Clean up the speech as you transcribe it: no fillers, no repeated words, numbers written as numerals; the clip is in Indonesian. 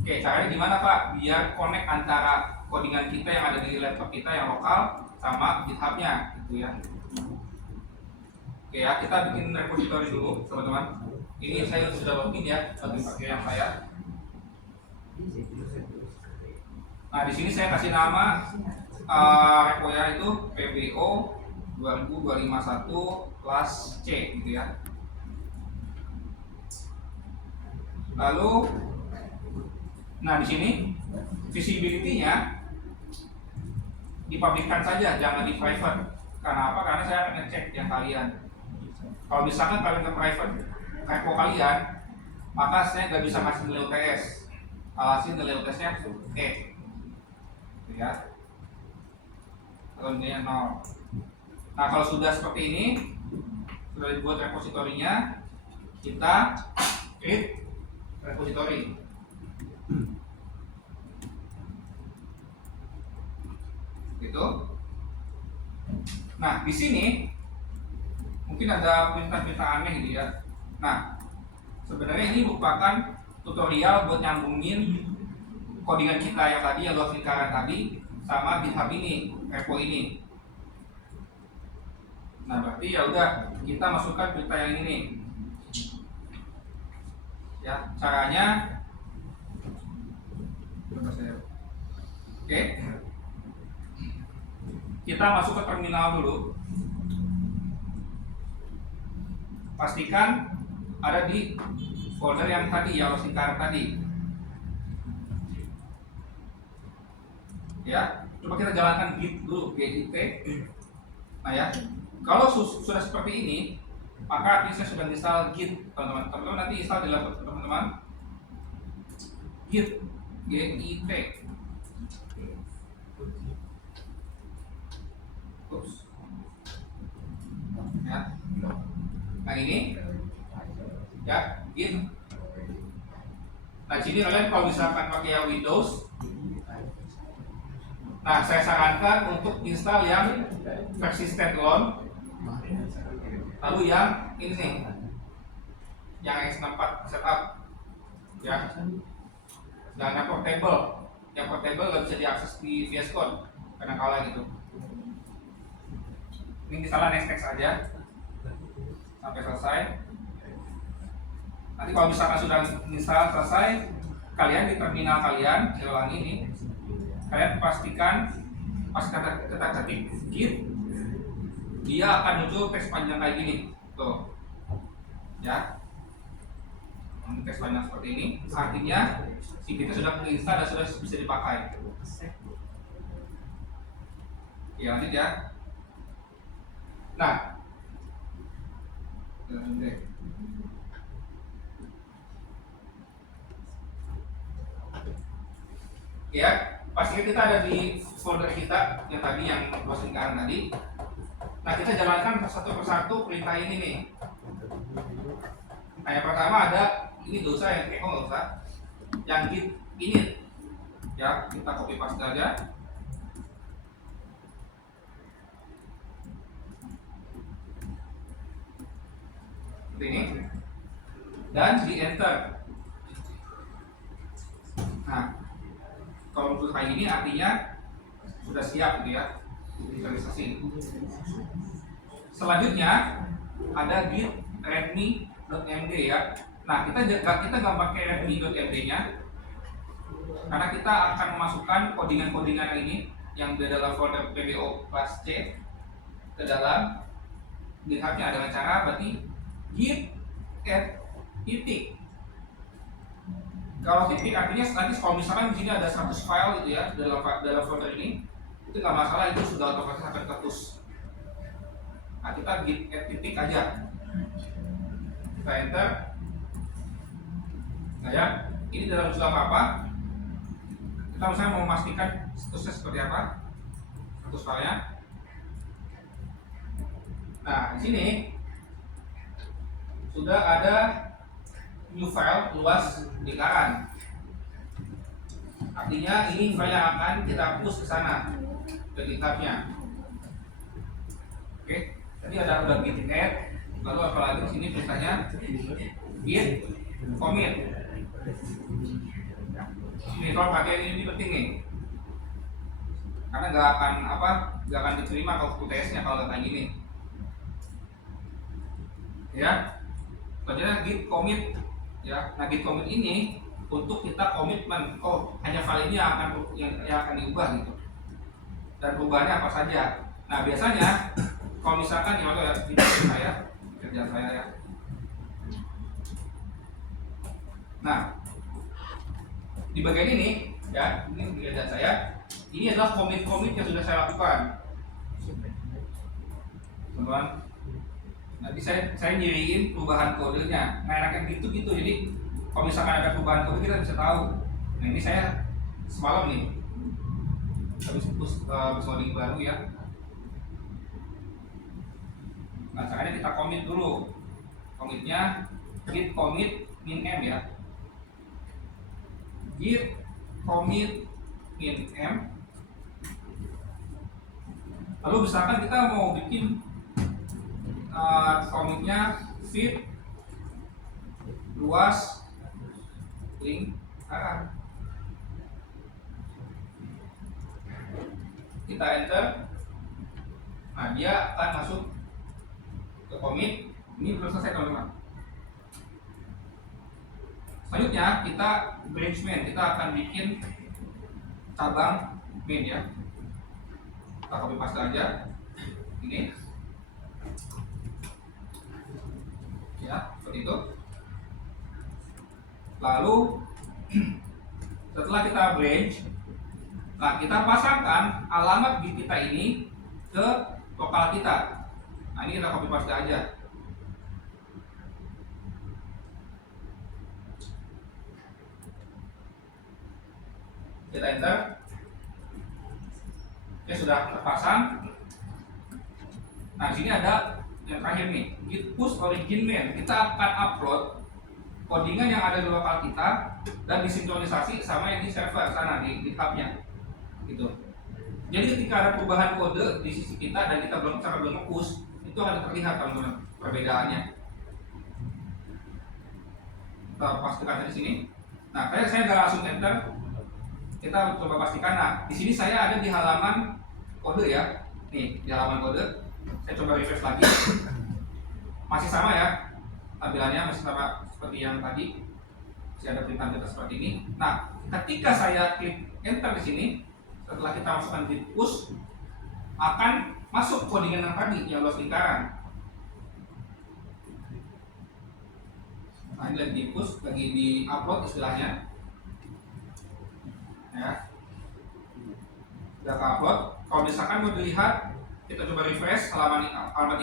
Oke, caranya gimana Pak? Biar connect antara codingan kita yang ada di laptop kita yang lokal sama GitHub-nya gitu ya. Oke ya, kita bikin repository dulu teman-teman. Ini saya sudah login ya, login pakai yang saya. Nah di sini saya kasih nama repo ya itu PBO 20251 kelas C gitu ya. Lalu, nah di sini visibility-nya dipublikkan saja, jangan di private. Karena apa? Karena saya akan ngecek yang kalian. Kalau misalkan kalian ke private repo kalian, maka saya nggak bisa kasih nilai UTS. Alhasil nilai UTS-nya E, ya. Kalau nilainya 0. Nah kalau sudah seperti ini, sudah dibuat repositorinya, kita create repository. Gitu. Nah di sini mungkin ada perintah-perintah aneh gitu ya. Nah sebenarnya ini merupakan tutorial buat nyambungin codingan kita yang tadi, yang luas lingkaran tadi, sama GitHub ini, repo ini. Nah berarti ya udah kita masukkan perintah yang ini nih. Ya caranya, oke, kita masuk ke terminal dulu. Pastikan ada di folder yang tadi, yang luas lingkaran tadi. Ya, coba kita jalankan git dulu, git. Nah ya, kalau sudah seperti ini, maka artinya saya sudah install git, teman-teman. Teman-teman nanti install di laptop teman-teman git, git. Oops. Ya. Nah ini, ya git. Nah sini kalian kalau misalkan pakai Windows, nah saya sarankan untuk install yang versi standalone. Lalu yang ini nih, yang X64 setup, ya. Jangan portable. Yang portable nggak bisa diakses di VS Code, kadang kala gitu. Ini misalnya next aja sampai selesai. Nanti kalau misalkan sudah install selesai, kalian di terminal kalian, saya ulangi ini, kalian pastikan pas kita ketik git, dia akan muncul teks panjang kayak gini, tuh, ya, teks panjang seperti ini, artinya si kita sudah menginstal dan sudah bisa dipakai. Ya lanjut ya. Nah, ya, pastinya kita ada di folder kita yang tadi, yang luas lingkaran tadi. Nah kita jalankan satu persatu perintah ini nih. Nah yang pertama ada ini dosa yang nggak usah, yang git ini ya, kita copy paste aja. Seperti ini dan di enter. Nah kalau untuk kayak ini artinya sudah siap gitu ya, visualisasi. Selanjutnya ada git readme.md ya. Nah kita nggak pakai readme.md-nya karena kita akan memasukkan codingan-codingan ini yang di dalam folder PBO kelas C ke dalam GitHub-nya dengan cara berarti git add titik. Kalau titik artinya nanti kalau misalkan di sini ada 100 file gitu ya dalam folder ini, itu nggak masalah, itu sudah otomatis akan terpush. Nah kita git add titik aja, kita enter. Nah ya, ini dalam jumlah apa? Kita misalnya mau memastikan statusnya seperti apa, status filenya. Nah di sini sudah ada new file luas lingkaran. Artinya ini file yang akan kita push ke sana, ke GitHub-nya. Oke, tadi ada udah git add, lalu apalagi di sini perintahnya git commit. kalau perhatian ini penting nih, karena nggak akan diterima kalau UTS-nya kalau kayak gini. Ya, selanjutnya git commit. Ya, nah git commit ini untuk kita komitmen, oh hanya file ini yang akan diubah gitu. Dan perubahannya apa saja. Nah biasanya kalau misalkan ya kerjaan saya ya. Nah di bagian ini ya, ini kerjaan saya. Ini adalah komit yang sudah saya lakukan, teman-teman. Nanti saya nyiriin perubahan kodenya. Nah enaknya gitu. Jadi kalau misalkan ada perubahan kode kita bisa tahu. Nah ini saya semalam nih habis loading baru ya. Nah caranya kita commit dulu. Commitnya git commit min m ya. Git commit min m. Lalu misalkan kita mau bikin commitnya fit luas lingkaran, kita enter. Nah dia akan masuk ke commit. Ini belum selesai teman-teman. Selanjutnya kita branch main, kita akan bikin cabang main ya. Kita copy paste aja ini ya, seperti itu. Lalu setelah kita branch, nah kita pasangkan alamat git kita ini ke lokal kita. Nah ini kita copy paste aja. Kita enter. Oke, sudah terpasang. Nah di sini ada yang terakhir nih, git push origin main. Kita akan upload codingan yang ada di lokal kita dan disinkronisasi sama yang di server sana di GitHub-nya gitu. Jadi ketika ada perubahan kode di sisi kita dan kita belum nge-push, itu akan terlihat teman-teman perbedaannya. Kita pastikan di sini. Nah, saya nggak langsung enter. Kita coba pastikan. Nah, di sini saya ada di halaman kode ya. Nih, di halaman kode. Saya coba refresh lagi. Masih sama ya. Tampilannya masih sama seperti yang tadi. Masih ada perintahan kita seperti ini. Nah, ketika saya klik enter di sini, setelah kita masukkan git push, akan masuk codingan yang tadi yang luas lingkaran. Nah, ini lagi di push, lagi di upload istilahnya. Ya, sudah ke upload. Kalau misalkan mau dilihat, kita coba refresh halaman